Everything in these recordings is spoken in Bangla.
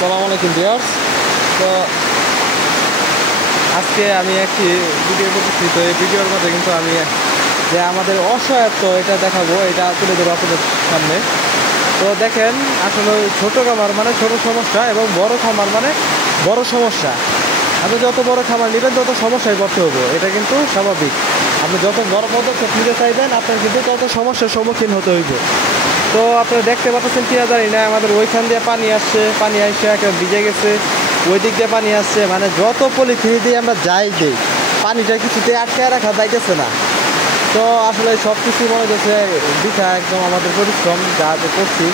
আসসালামু আলাইকুম ভিউয়ার্স। তো আজকে আমি একটি ভিডিও করতেছি। তো এই ভিডিওর মধ্যে কিন্তু আমি যে আমাদের অসহায়ত্ব এটা দেখাবো, এটা তুলে ধরবো আপনাদের সামনে। তো দেখেন, আসলে ছোট খামার মানে ছোট সমস্যা এবং বড় খামার মানে বড় সমস্যা। আপনি যত বড় খামার নেবেন তত সমস্যায় পড়তে হবে, এটা কিন্তু স্বাভাবিক। আপনি যত বড় পদক্ষেপ নিতে চাইবেন আপনার কিন্তু তত সমস্যার সম্মুখীন হতে হইব। তো আপনারা দেখতে পাচ্ছেন কিনা জানি না, আমাদের ওইখান দিয়ে পানি আসছে, পানি আসছে একেবারে ভিজে গেছে। ওই দিক দিয়ে পানি আসছে, মানে যত পলিথিন দিয়ে আমরা যাই দিই পানিটা কিছুতে আটকে রাখা যাইতেছে না। তো আসলে সব কিছু মনে হচ্ছে দিঘা একদম আমাদের পরিশ্রম যা যে করছি।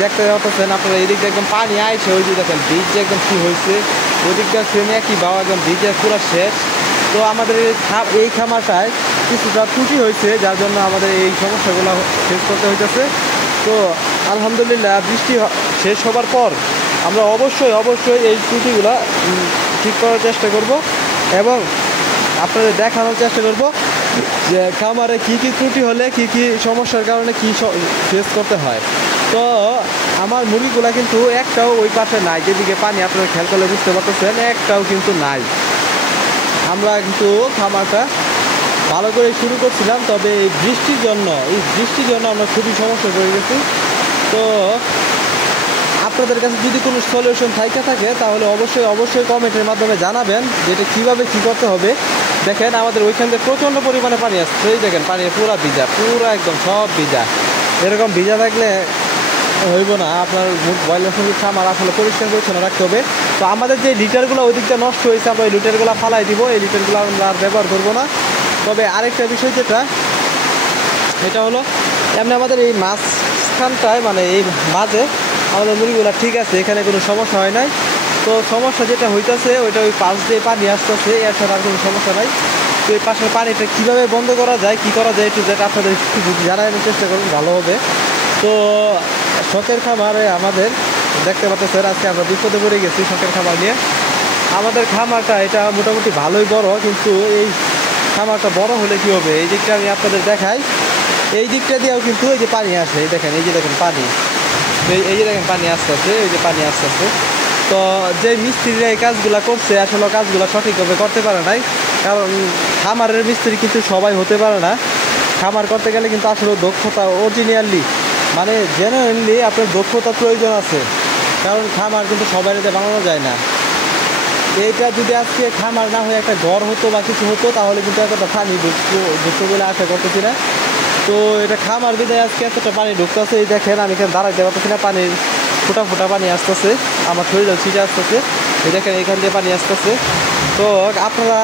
দেখতে পাচ্ছেন আপনারা এই দিকটা একদম পানি আইছে, ওই যে দেখেন বীজ যে একদম কী হয়েছে, ওই দিকটা সেম একই বাবা একদম বীজে পুরো শেষ। তো আমাদের এই খামারটায় কিছুটা ত্রুটি হয়েছে, যার জন্য আমাদের এই সমস্যাগুলো শেষ করতে হইতেছে। তো আলহামদুলিল্লাহ বৃষ্টি শেষ হবার পর আমরা অবশ্যই এই ত্রুটিগুলো ঠিক করার চেষ্টা করব এবং আপনাদের দেখানোর চেষ্টা করব যে খামারে কী কী ত্রুটি হলে কী কী সমস্যার কারণে কী ফেস করতে হয়। তো আমার মুরগিগুলো কিন্তু একটাও ওই পাশে নাই, যেদিকে পানি আপনারা খেয়াল করলে বুঝতে পারতেছেন, একটাও কিন্তু নাই। আমরা কিন্তু খামারটা ভালো করে শুরু করছিলাম, তবে এই বৃষ্টির জন্য আমরা খুবই সমস্যায় পড়ে গেছি। তো আপনাদের কাছে যদি কোনো সলিউশন থাকে তাহলে অবশ্যই কমেন্টের মাধ্যমে জানাবেন যে এটা কীভাবে কী করতে হবে। দেখেন আমাদের ওইখান থেকে প্রচণ্ড পরিমাণে পানি আসছে, এই দেখেন পানি পুরা ভিজা, পুরা একদম সব ভিজা। এরকম ভিজা থাকলে হইব না, আপনার ব্রয়লার মুরগির খামার আসলে পরিষ্কার পরিচ্ছন্ন রাখতে হবে। তো আমাদের যে লিটারগুলো ওই দিকটা নষ্ট হয়েছে, আমরা ওই লিটারগুলো ফালাই দিব, এই লিটারগুলো আমরা আর ব্যবহার করবো না। তবে আরেকটা বিষয় যেটা, এটা হলো এমনি আমাদের এই মাঝখানটায় মানে এই মাঝে আমাদের মুরগিগুলো ঠিক আছে, এখানে কোনো সমস্যা হয় নাই। তো সমস্যা যেটা হইতেছে ওইটা ওই পাশ দিয়ে পানি আসতেছে, এছাড়া আর কোনো সমস্যা নাই। তো এই পাশের পানিটা কীভাবে বন্ধ করা যায়, কী করা যায়, একটু যেটা আপনাদের একটু যদি জানানোর চেষ্টা করুন ভালো হবে। তো শখের খামারে আমাদের দেখতে পাচ্ছেন আজকে আমরা বিপদে পড়ে গেছি শখের খামার নিয়ে। আমাদের খামারটা এটা মোটামুটি ভালোই বড়, কিন্তু এই খামারটা বড় হলে কী হবে, এই দিকটা আমি আপনাদের দেখাই। এই দিকটা দিয়েও কিন্তু এই যে পানি আসে, এই দেখেন, এই যে দেখেন পানি, এই যে দেখেন পানি আসতেছে, এই যে পানি আসতেছে। তো যে মিস্ত্রিরা এই কাজগুলো করছে আসলে কাজগুলো সঠিকভাবে করতে পারে নাই, কারণ খামারের মিস্ত্রি কিন্তু সবাই হতে পারে না। খামার করতে গেলে কিন্তু আসলে দক্ষতা অরিজিনালি মানে জেনারেলি আপনার দক্ষতার প্রয়োজন আছে, কারণ খামার কিন্তু সবাই বানানো যায় না। এইটা যদি আজকে খামার না হয়ে একটা ঘর হতো বা কিছু হতো তাহলে কিন্তু এতটা পানি ঢুকতো বলে আশা করতেছি না। তো এটা খামার বিদায় আজকে এতটা পানি ঢুকতেছে, এই দেখেন আমি এখানে দাঁড়াইতে পারতেছি না, পানির ফোটা পানি আসতেছে, আমার শরীরে ছিটে আসতেছে, এই দেখেন এইখান দিয়ে পানি আসতেছে। তো আপনারা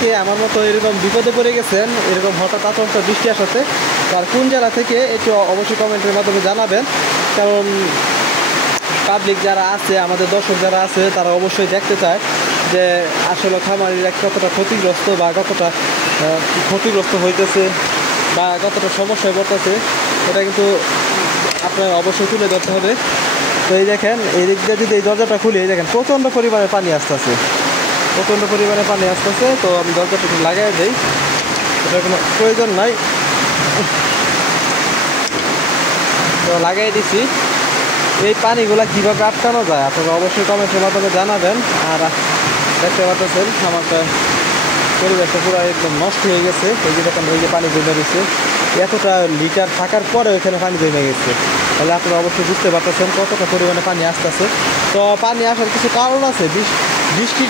কে আমার মতো এরকম বিপদে পড়ে গেছেন এরকম হঠাৎ আচমকা বৃষ্টি আসাতে, আর কোন জেলা থেকে একটু অবশ্যই কমেন্টের মাধ্যমে জানাবেন। কারণ পাবলিক যারা আছে, আমাদের দর্শক যারা আছে, তারা অবশ্যই দেখতে চায় যে আসলে খামারিরা কতটা ক্ষতিগ্রস্ত বা কতটা ক্ষতিগ্রস্ত হইতেছে বা কতটা সমস্যায় পড়তেছে, এটা কিন্তু আপনার অবশ্যই তুলে ধরতে হবে। তো এই দেখেন এই দিক দিয়ে যদি এই দরজাটা খুলি, এই দেখেন প্রচণ্ড পরিমাণে পানি আসতেছে, প্রচণ্ড পরিমাণে পানি আসতেছে। তো আমি দরজাটা একটু লাগাই দিই, এটার কোনো প্রয়োজন নাই, তো লাগাই দিছি। এই পানিগুলা কীভাবে আটকানো যায় আপনারা অবশ্যই কমেন্টের মাধ্যমে জানাবেন। আর দেখতে পাচ্ছেন আমারটা পরিবেশটা পুরো একদম নষ্ট হয়ে গেছে, এই যে দেখেন ওই যে পানি জমে গেছে, এতটা লিটার থাকার পরে ওইখানে পানি জমে গেছে, তাহলে আপনারা অবশ্যই বুঝতে পারতেছেন কতটা পরিমাণে পানি আসতেছে। তো পানি আসার কিছু কারণ আছে, বৃষ্টির